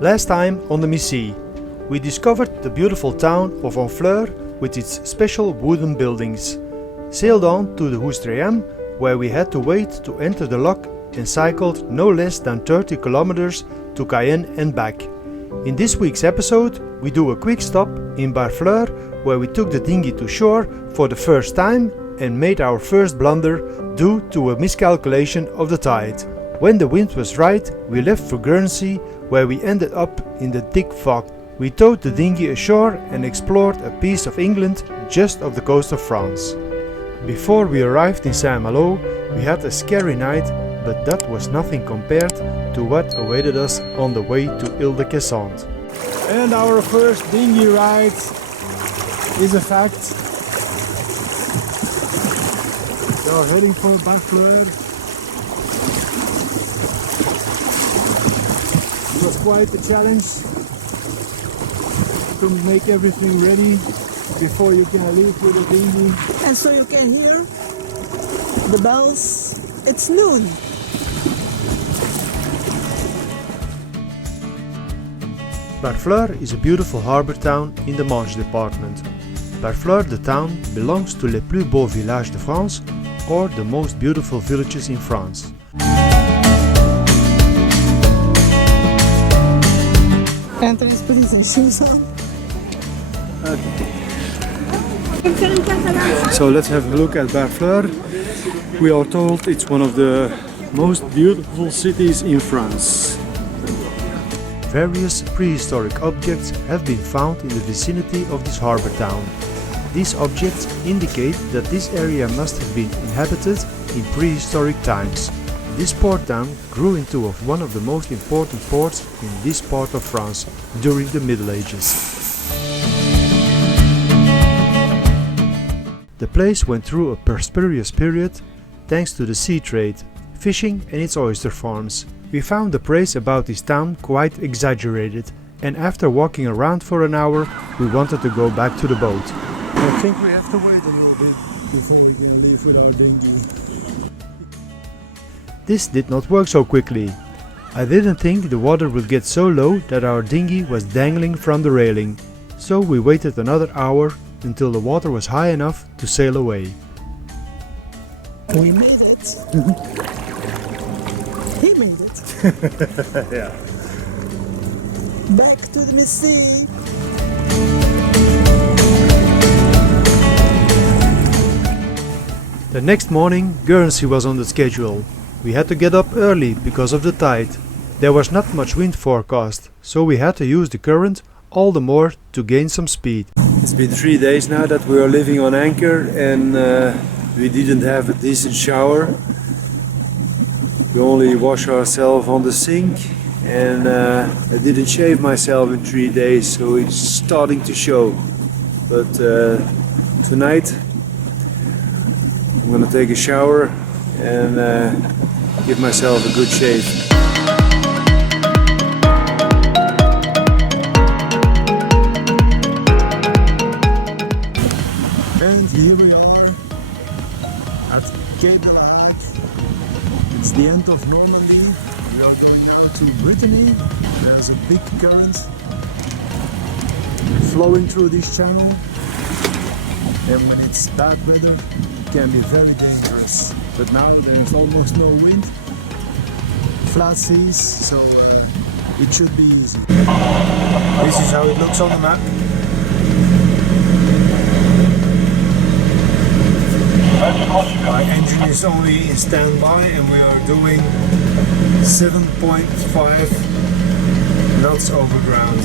Last time on the Missy, we discovered the beautiful town of Barfleur with its special wooden buildings, sailed on to the Ouessant, where we had to wait to enter the lock, and cycled no less than 30 kilometers to Cayenne and back. In this week's episode, we do a quick stop in Barfleur, where we took the dinghy to shore for the first time and made our first blunder due to a miscalculation of the tide. When the wind was right, we left for Quernsey, where we ended up in the thick fog. We towed the dinghy ashore and explored a piece of England just off the coast of France. Before we arrived in Saint-Malo, we had a scary night, but that was nothing compared to what awaited us on the way to Ouessant. And our first dinghy ride is a fact. We are heading for Barfleur. It was quite a challenge to make everything ready before you can leave with the dinghy. And so you can hear the bells. It's noon. Barfleur is a beautiful harbour town in the Manche department. Barfleur, the town, belongs to les plus beaux villages de France, or the most beautiful villages in France. Entrance please and shoes on. So let's have a look at Barfleur. We are told it's one of the most beautiful cities in France. Various prehistoric objects have been found in the vicinity of this harbour town. These objects indicate that this area must have been inhabited in prehistoric times. This port town grew into one of the most important ports in this part of France during the Middle Ages. The place went through a prosperous period thanks to the sea trade, fishing and its oyster farms. We found the praise about this town quite exaggerated, and after walking around for an hour, we wanted to go back to the boat. I think we have to wait a little bit before we can leave with our dinghy. This did not work so quickly. I didn't think the water would get so low that our dinghy was dangling from the railing, so we waited another hour until the water was high enough to sail away. We made it. He made it. Yeah. Back to the sea. The next morning, Quernsey was on the schedule. We had to get up early because of the tide. There was not much wind forecast, so we had to use the current all the more to gain some speed. It's been 3 days now that we are living on anchor, and we didn't have a decent shower. We only wash ourselves on the sink, and I didn't shave myself in 3 days, so it's starting to show. But tonight I'm gonna take a shower and give myself a good shave. And here we are at Cape de la Hague. It's the end of Normandy. We are going now to Brittany. There's a big current flowing through this channel, and when it's bad weather it can be very dangerous. But now there is almost no wind, flat seas, so it should be easy. This is how it looks on the map. My engine is only in standby, and we are doing 7.5 knots over ground.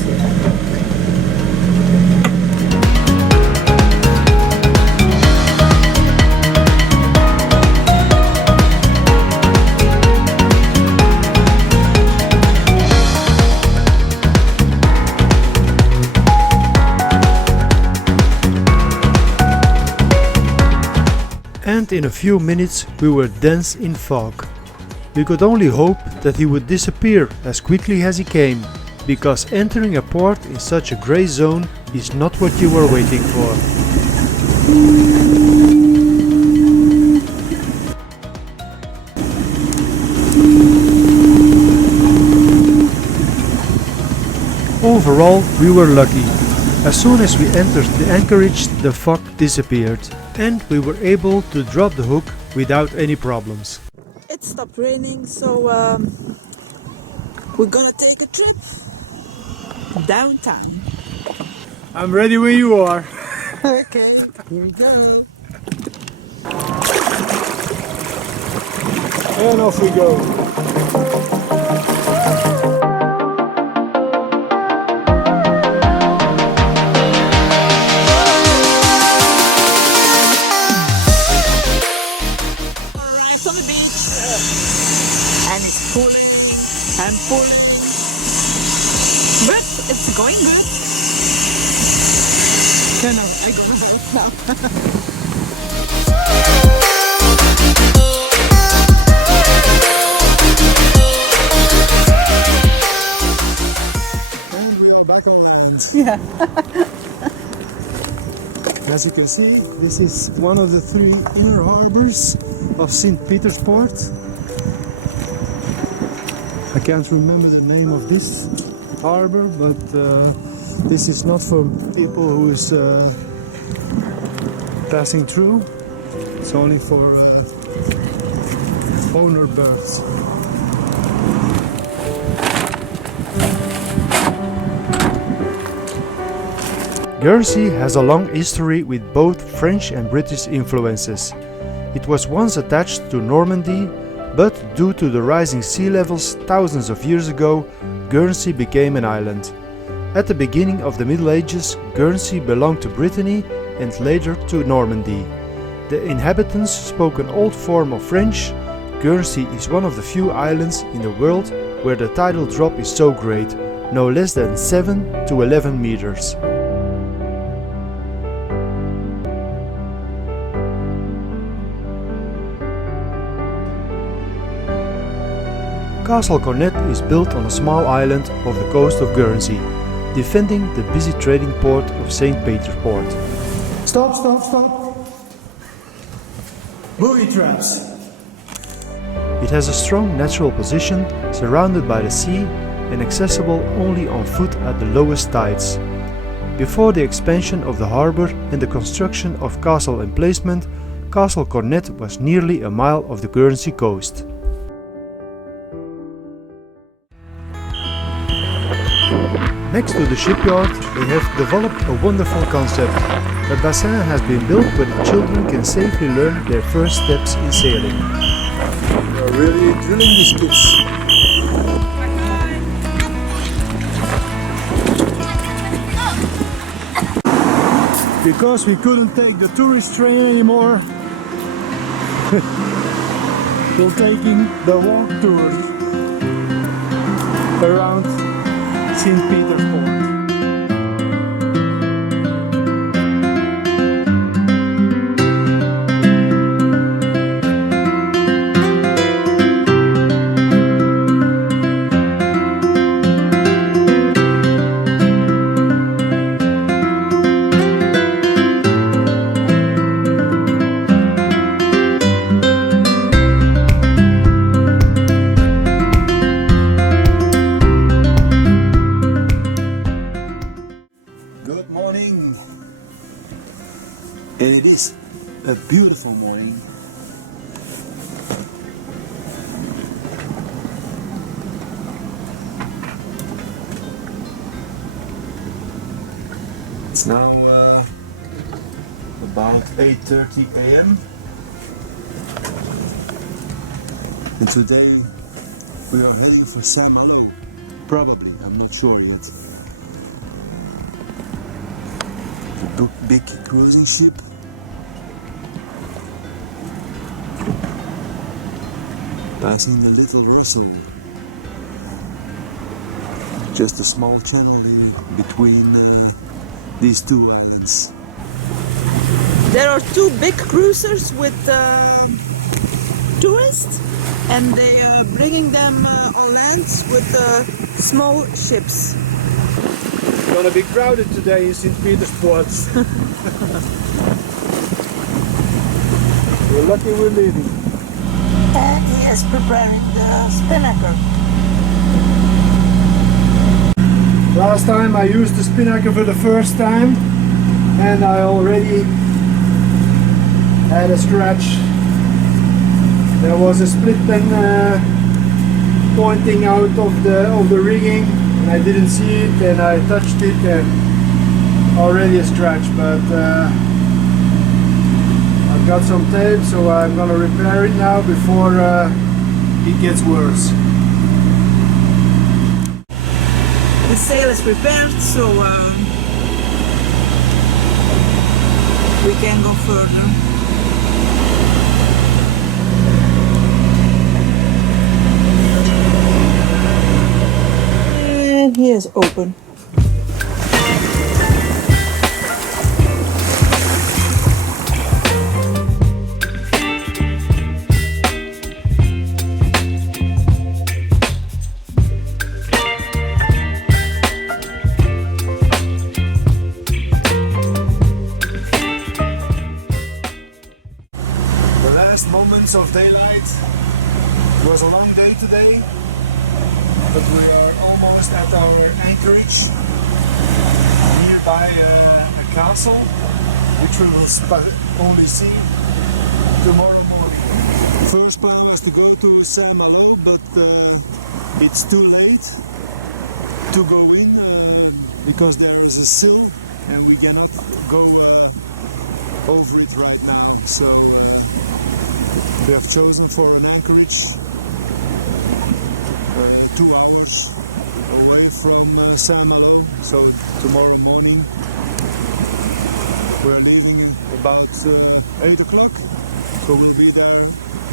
And in a few minutes we were dense in fog. We could only hope that he would disappear as quickly as he came, because entering a port in such a grey zone is not what you were waiting for. Overall, we were lucky. As soon as we entered the anchorage, the fog disappeared, and we were able to drop the hook without any problems. It stopped raining, so we're gonna take a trip downtown. I'm ready when you are. Okay, here we go. And off we go. Arrived on the beach and it's pulling and pulling, but it's going good. No, I got the boat now. Back on land. Yeah. As you can see, this is one of the 3 inner harbors of St. Peter's Port. I can't remember the name of this harbor, but this is not for people who is passing through. It's only for owner berths. Guernsey has a long history with both French and British influences. It was once attached to Normandy, but due to the rising sea levels thousands of years ago, Guernsey became an island. At the beginning of the Middle Ages, Guernsey belonged to Brittany and later to Normandy. The inhabitants spoke an old form of French. Guernsey is one of the few islands in the world where the tidal drop is so great, no less than 7 to 11 meters. Castle Cornet is built on a small island off the coast of Guernsey, defending the busy trading port of St. Peter's Port. Stop, stop, stop! Booby traps! It has a strong natural position, surrounded by the sea and accessible only on foot at the lowest tides. Before the expansion of the harbour and the construction of castle emplacement, Castle Cornet was nearly a mile of the Quernsey coast. Next to the shipyard, they have developed a wonderful concept. A bassin has been built where the children can safely learn their first steps in sailing. We are really drilling these kids. Because we couldn't take the tourist train anymore, we're taking the walk tour around St. Peter's Port. Good morning. It is a beautiful morning. It's now about 8:30 a.m. and today we are heading for Saint-Malo. Probably, I'm not sure yet. Big cruising ship. Passing the little vessel. Just a small channel in between these 2 islands. There are 2 big cruisers with tourists, and they are bringing them on land with small ships. It's gonna be crowded today in St. Peter's Port. We're lucky we're leaving. And he is preparing the spinnaker. Last time I used the spinnaker for the first time and I already had a scratch. There was a split pin pointing out of the rigging and I didn't see it and I touched it and already a scratch, but I've got some tape, so I'm gonna repair it now before it gets worse. The sail is prepared, so we can go further. And here's open. Moments of daylight. It was a long day today, but we are almost at our anchorage nearby a castle, which we will only see tomorrow morning. First plan was to go to Saint-Malo, but it's too late to go in because there is a sill and we cannot go over it right now. So we have chosen for an anchorage 2 hours away from Saint-Malo. So tomorrow morning we're leaving about 8 o'clock. So we'll be there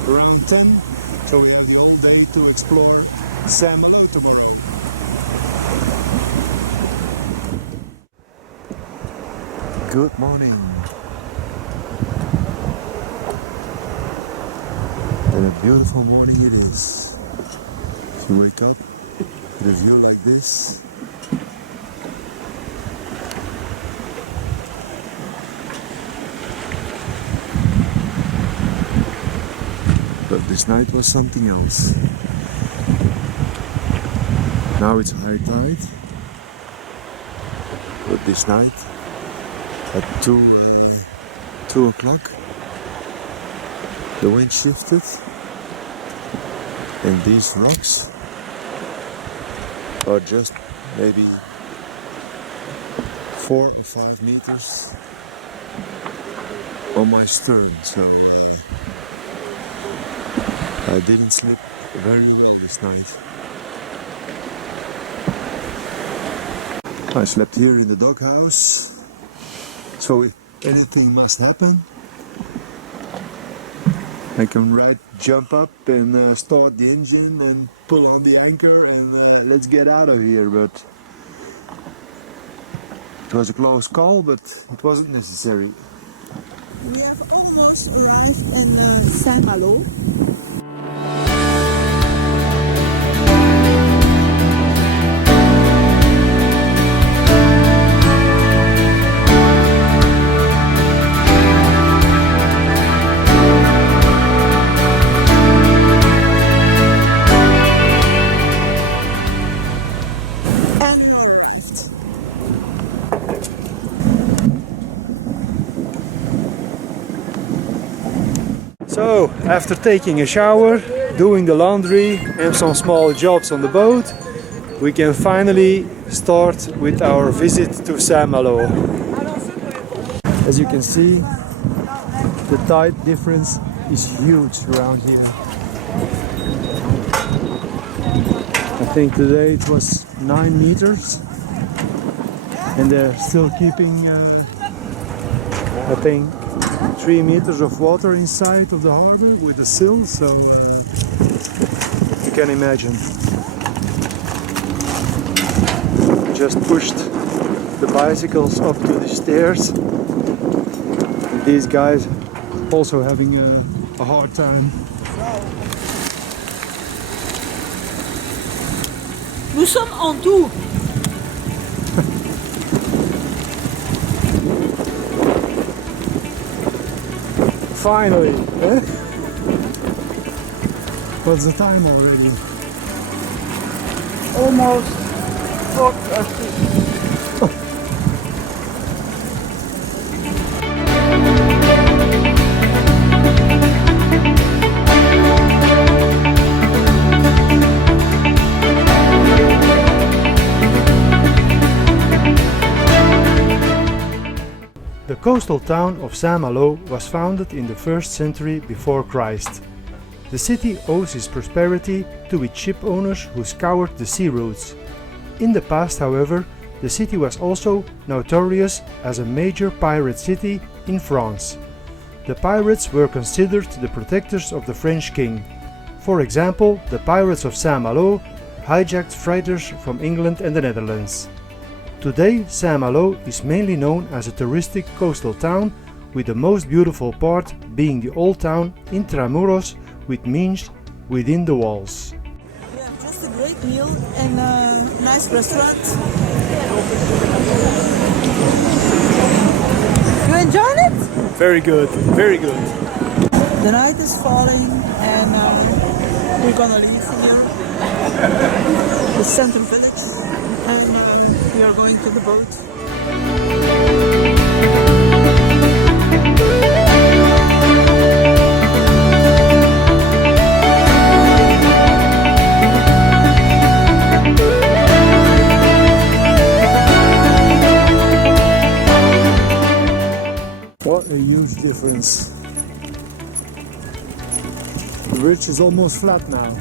around 10. So we have the whole day to explore Saint-Malo tomorrow. Good morning. And a beautiful morning it is. If you wake up with a view like this, but this night was something else. Now it's high tide, but this night at 2 o'clock the wind shifted and these rocks are just maybe 4 or 5 meters on my stern, so I didn't sleep very well this night. I slept here in the doghouse, so if anything must happen I can jump up and start the engine and pull on the anchor and let's get out of here. But it was a close call, but it wasn't necessary. We have almost arrived in Saint-Malo. So, after taking a shower, doing the laundry and some small jobs on the boat, we can finally start with our visit to Saint-Malo. As you can see, the tide difference is huge around here. I think today it was 9 meters and they're still keeping I think 3 meters of water inside of the harbor with the sill, so you can imagine. Just pushed the bicycles up to the stairs. And these guys also having a hard time. Nous sommes en tout. Finally, eh? What's the time already? Almost fork or two. The coastal town of Saint-Malo was founded in the 1st century before Christ. The city owes its prosperity to its ship owners who scoured the sea routes. In the past, however, the city was also notorious as a major pirate city in France. The pirates were considered the protectors of the French king. For example, the pirates of Saint-Malo hijacked freighters from England and the Netherlands. Today, Saint-Malo is mainly known as a touristic coastal town, with the most beautiful part being the old town Intramuros with means within the walls. We have just a great meal in a nice restaurant. You enjoyed it? Very good, very good. The night is falling and we're gonna leave here, the center village, and we are going to the boat. What a huge difference. The ridge is almost flat now.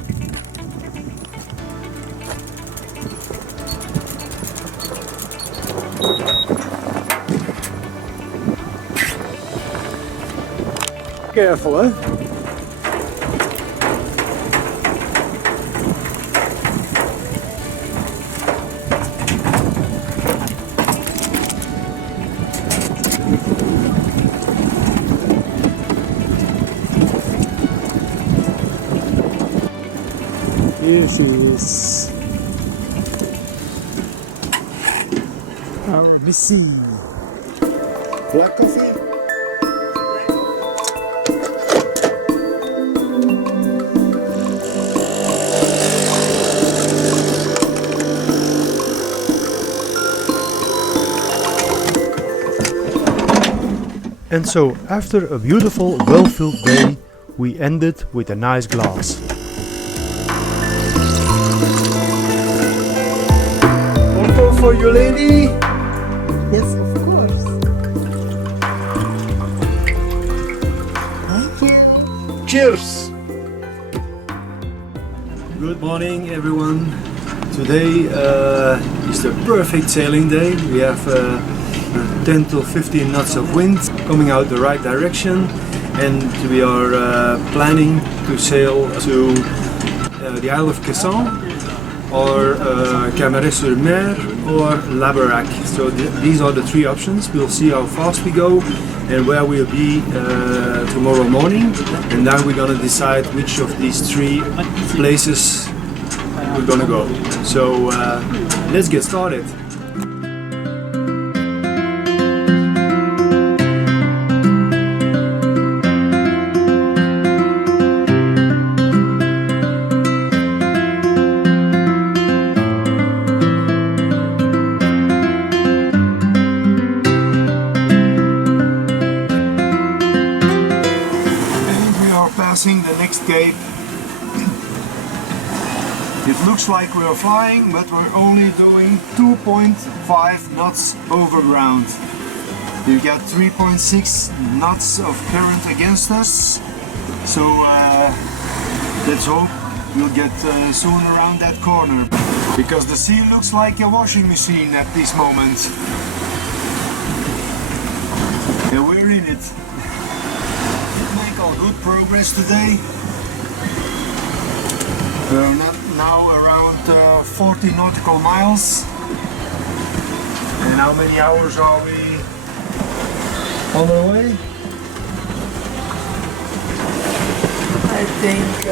Careful, eh? Here she is, our Missy. Black coffee? And so, after a beautiful, well-filled day, we ended with a nice glass. Photo for you, lady. Yes, of course. Thank you. Cheers. Good morning, everyone. Today is the perfect sailing day. We have 10 to 15 knots of wind coming out the right direction, and we are planning to sail to the Isle of Ouessant or Camaret-sur-Mer or Labarac. So these are the three options. We'll see how fast we go and where we'll be tomorrow morning, and then we're gonna decide which of these three places we're gonna go. So let's get started. Passing the next cape. It looks like we're flying, but we're only doing 2.5 knots over ground. We've got 3.6 knots of current against us, so let's hope we'll get soon around that corner, because the sea looks like a washing machine at this moment. Yeah, we're in it. Make all good progress today. We're now around 40 nautical miles. And how many hours are we on our way? I think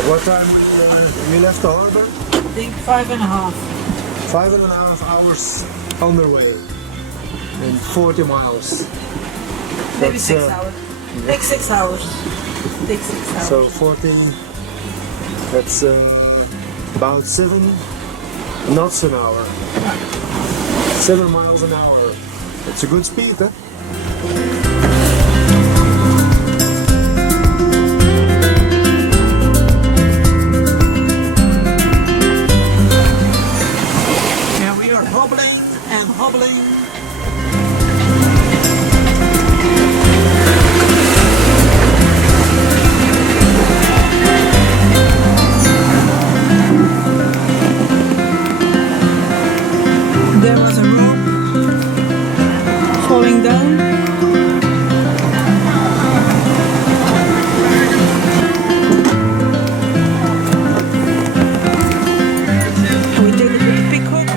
At what time we left the harbor? I think 5.5. 5.5 hours on the way. And 40 miles. Maybe That's, 6 hours. Take 6 hours. Take 6 hours. So 14, that's about 7 knots an hour. 7 miles an hour. It's a good speed, huh? And we are hobbling and hobbling. There was a rope falling down. And we did it with a big hook.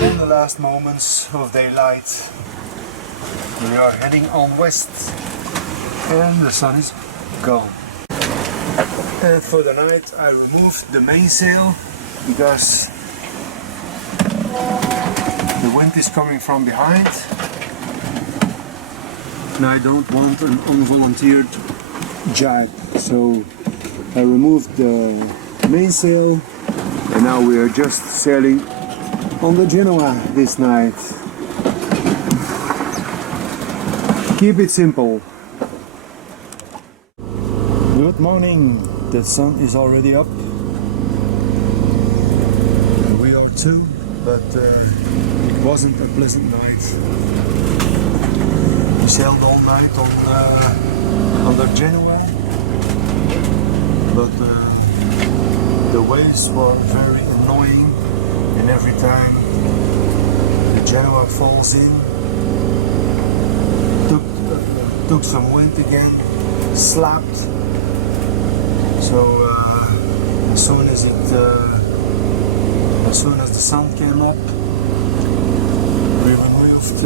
In the last moments of daylight, we are heading on west, and the sun is gone. And for the night, I removed the mainsail because the wind is coming from behind, and I don't want an unvolunteered jibe. So I removed the mainsail, and now we are just sailing on the Genoa this night. Keep it simple. Good morning. The sun is already up. We are too, but it wasn't a pleasant night. We sailed all night on the Genoa, but the waves were very annoying. And every time the Genoa falls in, took some wind again, slapped. So as soon as the sun came up, we removed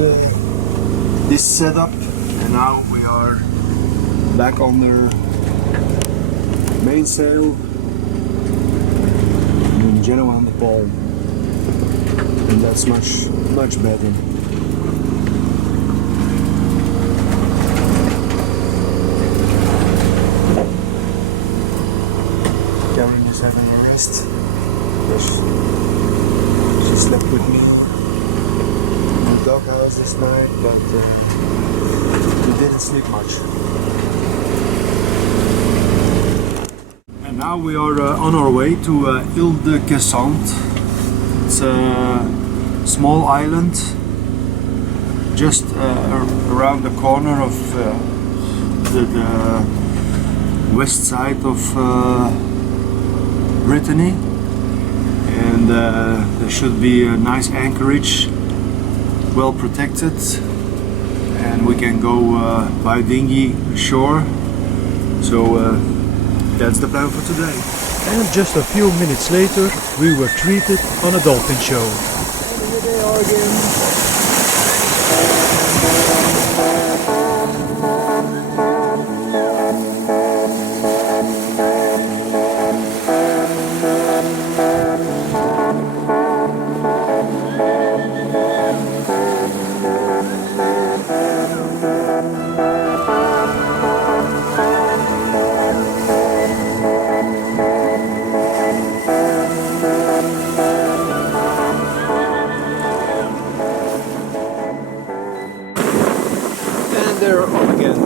this setup, and now we are back on the mainsail and Genoa on the pole. And that's much better. Karen is having a rest. She slept with me in the doghouse this night, but we didn't sleep much. And now we are on our way to Ile de Ouessant. It's a small island just around the corner of the west side of Brittany, and there should be a nice anchorage, well protected, and we can go by dinghy ashore. So that's the plan for today. And just a few minutes later, we were treated on a dolphin show. And here they are again. They're up again.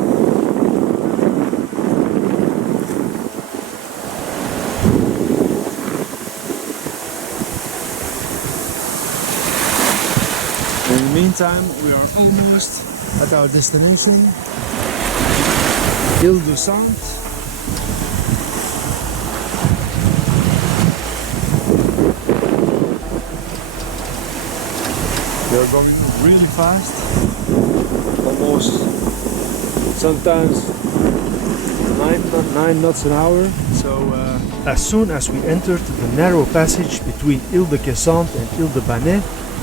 In the meantime, we are almost at our destination, Ile de Ouessant. They are going really fast, almost sometimes 9 knots an hour. So as soon as we entered the narrow passage between Ile de Ouessant and Ile de Banais,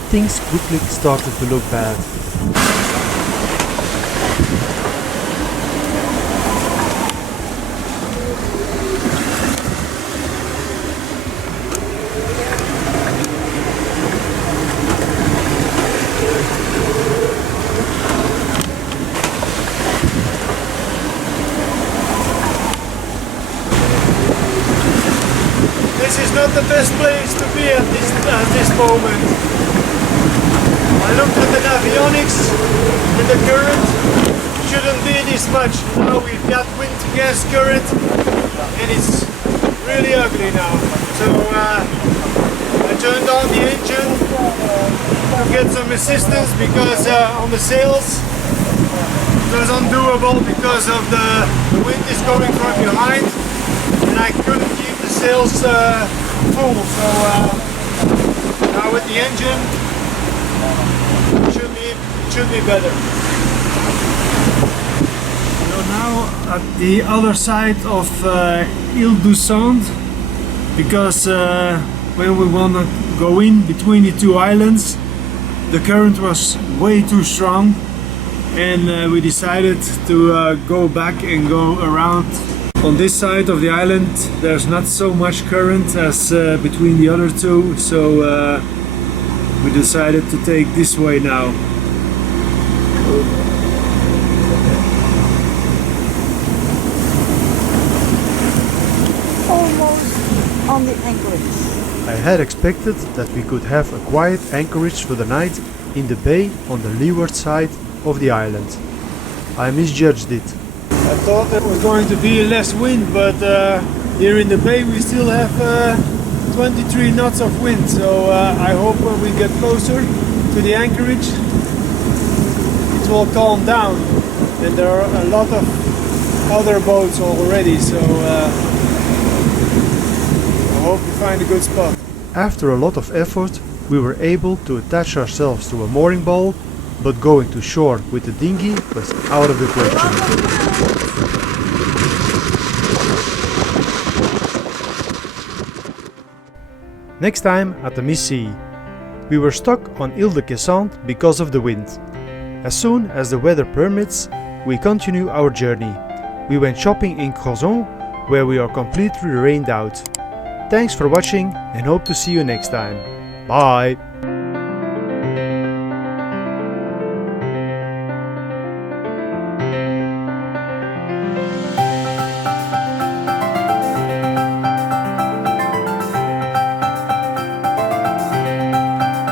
things quickly started to look bad. not the best place to be at this moment. I looked at the avionics and the current shouldn't be this much. Now we've got wind against current and it's really ugly now. So I turned on the engine to get some assistance because on the sails it was undoable because of the wind is coming from behind and I couldn't keep the sails full. So now with the engine it should be better. So now at the other side of Ouessant, because when we want to go in between the two islands the current was way too strong and we decided to go back and go around. On this side of the island there's not so much current as between the other two, so we decided to take this way now. Almost on the anchorage. I had expected that we could have a quiet anchorage for the night in the bay on the leeward side of the island. I misjudged it. I thought there was going to be less wind, but here in the bay we still have 23 knots of wind, so I hope when we get closer to the anchorage it will calm down, and there are a lot of other boats already, so I hope we find a good spot. After a lot of effort we were able to attach ourselves to a mooring ball, but going to shore with the dinghy was out of the question. Next time at the Missy, we were stuck on Ile de Ouessant because of the wind. As soon as the weather permits, we continue our journey. We went shopping in Quernsey, where we are completely rained out. Thanks for watching and hope to see you next time. Bye!